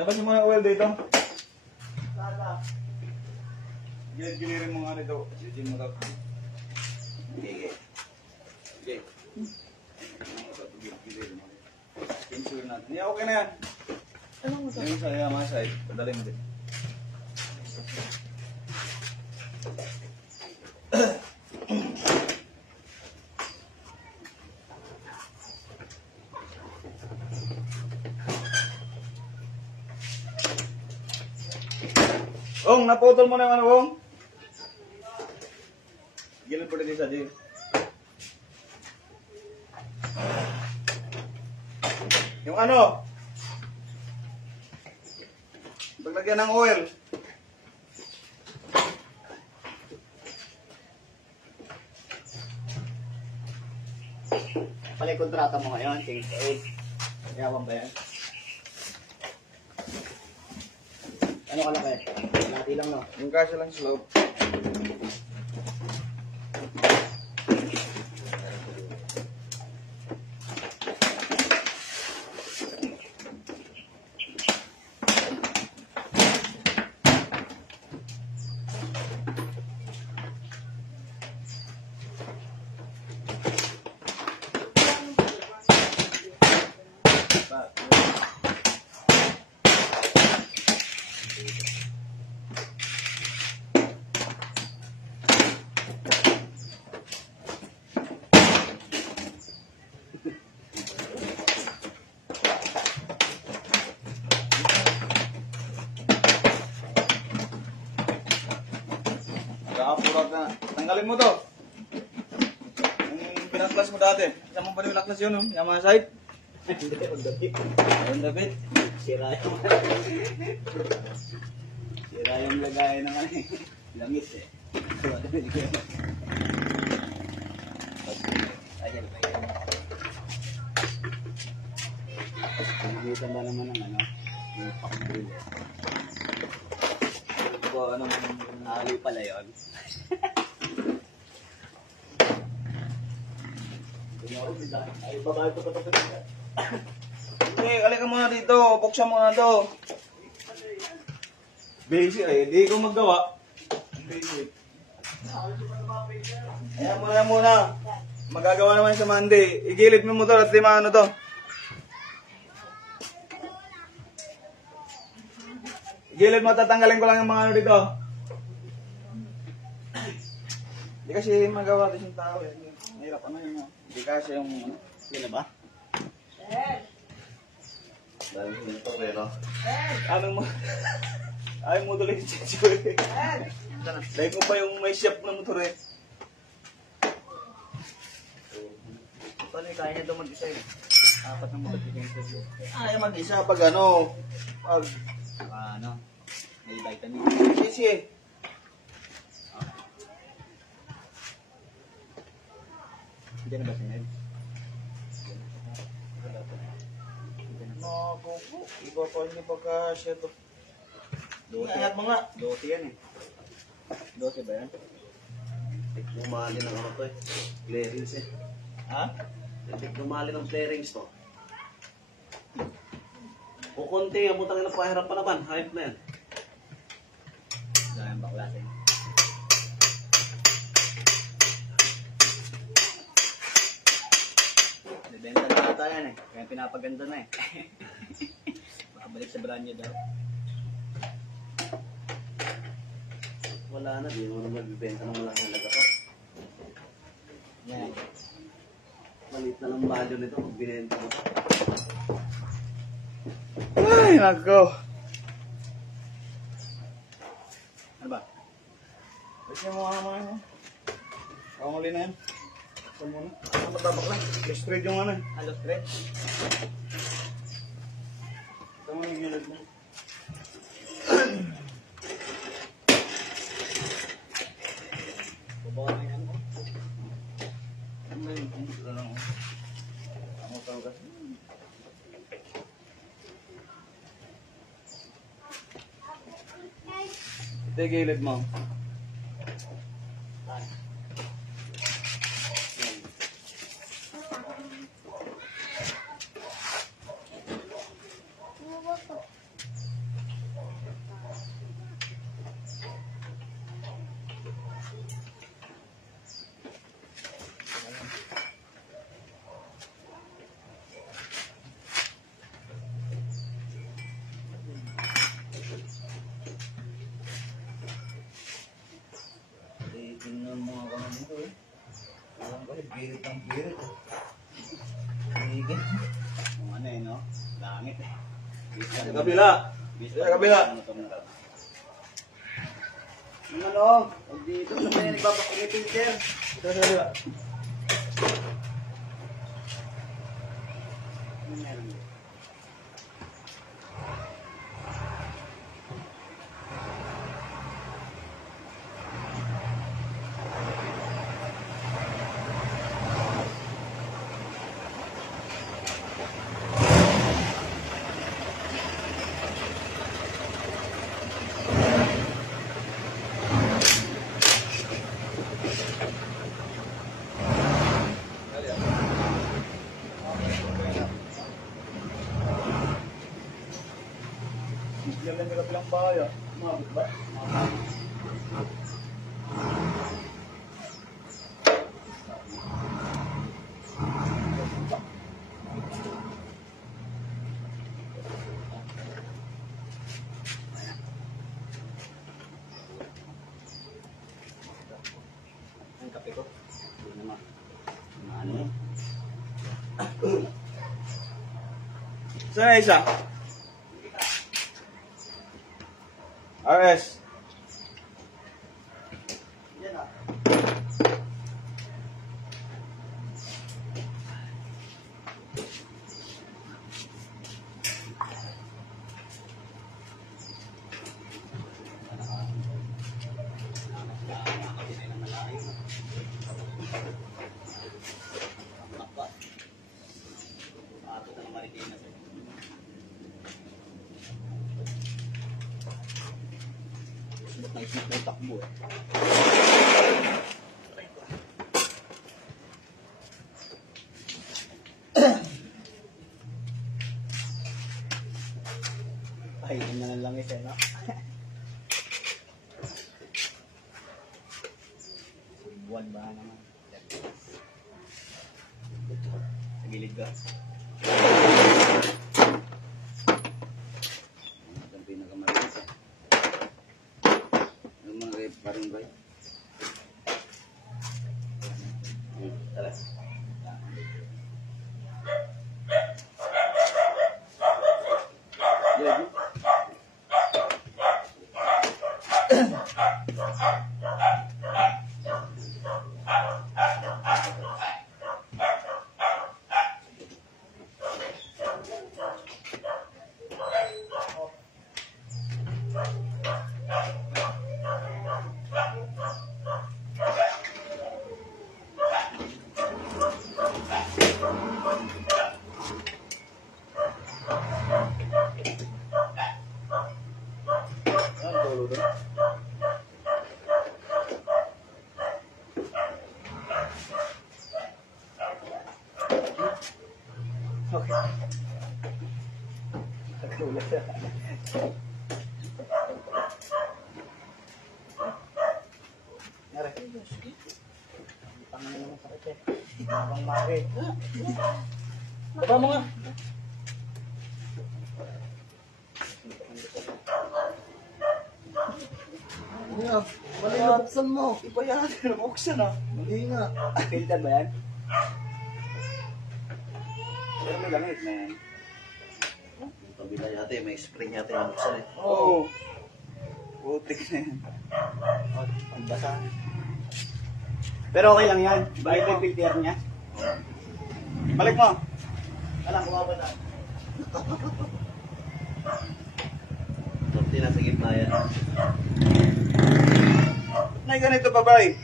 Labasin mo na oil dito. Gilirin mo nga nito. Sitin mo daw. Sige. Sige. Gilirin mo. Pinsure natin. Yeah, okay na yan. Anong mo to? Yung sa mga side. Padalin mo din. Ong, naputol mo na yung ano, Ong? Gilid po dito sa di. Yung ano? Paglagyan ng oil. Pala yung kontrata mo ngayon, 6-8. Yawan ba yan? Ano kalaki? Lati lang, no? Yung kasya lang sa loob. Nakapurat na. Tanggalin mo to. Yung pinaklas mo dati. Saan mo ba yung naklas yun? Yung mga side? Hindi, on the tip. On the bit. Sira yung... Sira yung lagay ng ano eh. Langis eh. Ayan ba yan? Nagigita ba naman ng ano? Yung pakandril eh. Kung anong ali pala yun. Ay, babae ko pa ito. Hindi, alika muna dito. Buksan mo na to. Basic eh. Hindi ko magawa. Basic. Ayan muna. Magagawa naman sa Monday. Igilid mo motor at lima ano to. Igilid mo, tatanggalin ko lang yung mga ano dito. Hindi kasi magawa din yung tao eh. Mahirap ano yun. Hindi kasi yung ano. Yan na ba? Dahil hindi ito pero. Anong mo? Ayaw mo tuloy yung chicho eh. Dahil ko pa yung may shop na motor eh. Paano yung kaya niya ito mag-isa eh? Apat na motor yung interview. Ayaw mag-isa pag ano. Pag Ano? May vitamin. sisi eh. Hindi na ba sinad? Naku po. Iba pa hindi pagkasya to. Dote. Ingat mo nga. Dote yan eh. Dote ba yan? Bumali ng ano to eh. Clearings eh. Ha? Bumali ng clearings to. O konti, abutang na pahirap pa naman. Hype na yan. Dahil bakla sa'yo. Bibenta na ata yan eh. Kaya pinapaganda na eh. Makabalik sa brand niya daw. Wala na, di mo na magbibenta ng malaking halaga to. Yan. Maliit na lang value nito pag binenta mo. Ay, nako. Ano ba? Kasi mo nga naman yun. Ang huli na yan. Saan muna? Ang matabak lang. Straight yung ano eh. Halos red. Ito mo yung gilid mo. Babawa na yan. Ano ba yung ito lang? Ang utang kasi. Ito yung gilid mo. Birit ang birit. Kung ano eh, no? Langit eh. Sa kabila. Sa kabila. Yung ano, pag dito naman yan, nagpapakilipinter. Sa kabila. Ano meron dito? Yan lang nila bilang bahay ah. Mabot ba? Ang kape ko. Hindi naman. Ano eh? Saan na isa? RS. Yan ah. Ato na Marikina. Ba't naisip na yung takbo eh? Pahitin na ng langis eh, no? Buwan ba naman? Sa gilid ka. Ang pinakamaliit eh. Yung mga parang ba? Tara. Yeah, Yan, dulo doon. okay. Nagtulad siya. Nara. Tangan naman sakit eh. Habang mari. Baba mo nga. Mali na buksan mo. Iba yan. Nabuksan ah. Mali nga. Filter ba yan? Pero may langit na yan. Yung kabila yata may spring yata yung buksan eh. Oo. Putik na yan. Oh, ang basa. Pero okay lang yan. Bakit yung filter niya? Balik mo. Alam, kumaba na. Hindi na sa gitna yan. Nay, ganito babay.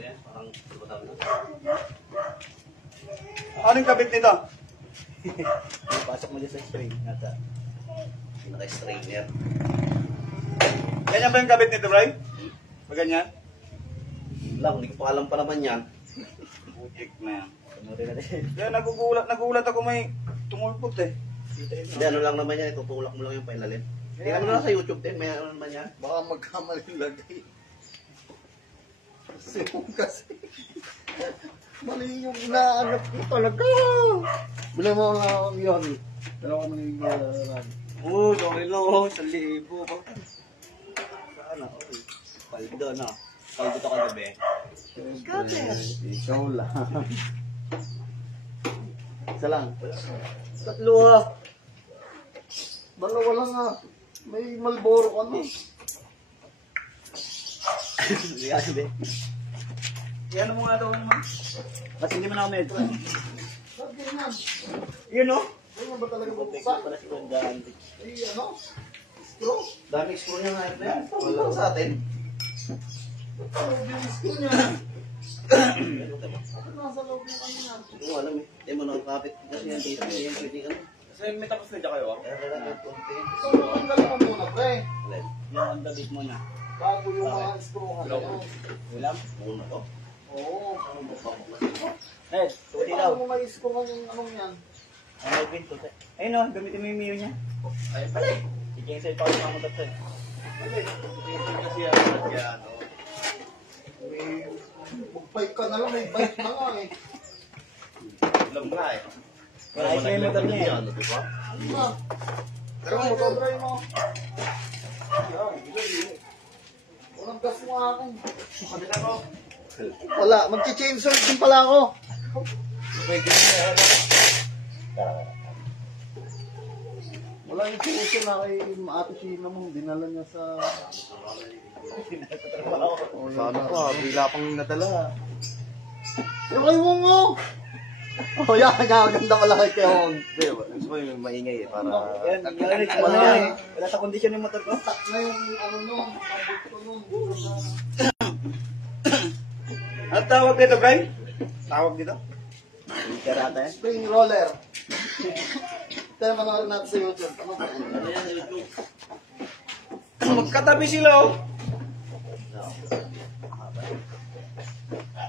Yan, parang tumatawag na. Anong kabit nito? Pasok mo dyan sa spring. Nata. Naka-strainer. Ganyan ba yung kabit nito, Bray? Ba ganyan? Lang, hindi ko pa alam pa naman yan. Putik na yan. Panurin natin. Kaya nagugulat ako may tumulpot eh. Hindi, ano lang naman yan. Itutulak mo lang yung pailalim. Tingnan mo lang sa YouTube din. May ano naman yan. Baka magkamali lagay. Kasi mali yung inaanap ko talaga. Bila mo nga yun. Dalawa nang yung Oo, sorry lang. 1,000. Sana, okay. Paldo na. Call dito kagabi. Ikaw lang. Isa lang. Tatlo ah. Dalawa lang ah. May Malboro ka na. Hindi ka sabi. Yan mo nga daw naman. Ba't hindi mo na ako med? Sabi na. Yun o. Ganyan ba talaga Protect bubuksan? pala si Kondaan. Ay, ano? Screw? Dami screw niya nga ito yan. Wala sa atin. Ano yung screw niya? Bakit nasa loob ng ano yan? Hindi ko alam eh. Hindi mo nakakapit. Kasi yan dito. Yan pwede ka na. Kasi may tapos na kayo ah. Kaya kailangan konti. So, ang galing mo muna, pre. Yung on the beat mo na. Bago yung mga screw ka na yun. Ulam? Muna to. Oo. Ned, tuti daw. Paano mo may screw ka yung anong yan? Ano yung tuti? Ayun o, gamitin mo yung Mio niya. Ayun pala. I-cancel pa ako ng mga mutat Kasi yan. Yan. May mag-bike ka na lang, may bike na nga eh. Alam nga eh. Wala isa yung motor niya eh. Ano, di ba? Ano na? Pero motor drive mo. Yan, bigay. Walang gas mo akin. Kabila ko. Wala, mag-chainsaw din pala ako. Pwede na. Wala yung chainsaw na kay Ate Sheena mo, dinala niya sa... Sana pa, bila pang nadala. Yung kay Wong oh! Oh, yan, ganda pala kay Wong. Gusto ko yung maingay eh, para... Yan, narinig ko na yan. Wala sa kondisyon yung motor ko. Tak na yung ano nun, abot ko nun. Ang tawag dito, Brian? Tawag dito? Karata yan. Spring roller. Tayo manorin natin sa YouTube. Ano ba yan? Magkatabi sila oh.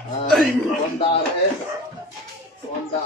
Honda RS. Honda